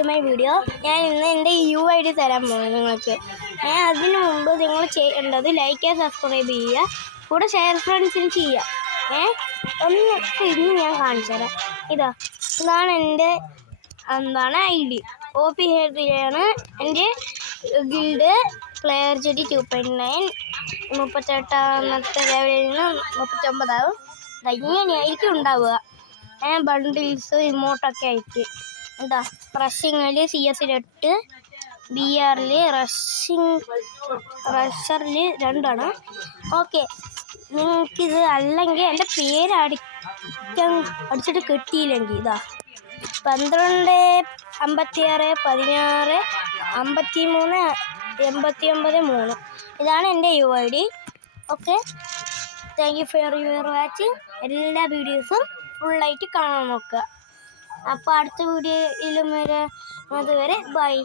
To my video. ഞാൻ ഇന്ന് എൻ്റെ UID തരാൻ പോകുന്നു നിങ്ങൾക്ക്. അതിന് മുമ്പ് നിങ്ങൾ ചെയ്യേണ്ടത് ലൈക്ക് ആൻഡ് സബ്സ്ക്രൈബ് ചെയ്യുക, കൂടെ ഷെയർ ഫ്രണ്ട്സിന് ചെയ്യുക. എന്നിട്ട് ഇന്ന് ഞാൻ കാണിച്ചു തരാം. ഇതാണ് എൻ്റെ ID. OP ഹെഡ്രിയാണ് എൻ്റെ ഗിൽഡ്. പ്ലെയർ ജെഡി 2.9 38ാമത്തെ ലെവലിൽ നിന്ന് 39 ഇങ്ങനെയായിരിക്കും ഉണ്ടാവുക. ബണ്ടിൽസ് ഇമോട്ടൊക്കെ ആയിട്ട് റഷിങ്ങിൽ CS 8, BRൽ റഷറിൽ 2. ഓക്കെ, നിങ്ങൾക്കിത് അല്ലെങ്കിൽ എൻ്റെ പേര് അടിച്ചിട്ട് കിട്ടിയില്ലെങ്കിൽ 12 56 16 53 89 3 ഇതാണ് എൻ്റെ UID. Okay, thank you for your watching. എല്ലാ വീഡിയോസും ഫുള്ളായിട്ട് കാണാൻ നോക്കുക. അപ്പോൾ അടുത്ത വീഡിയോയിലും അതുവരെ ബൈ.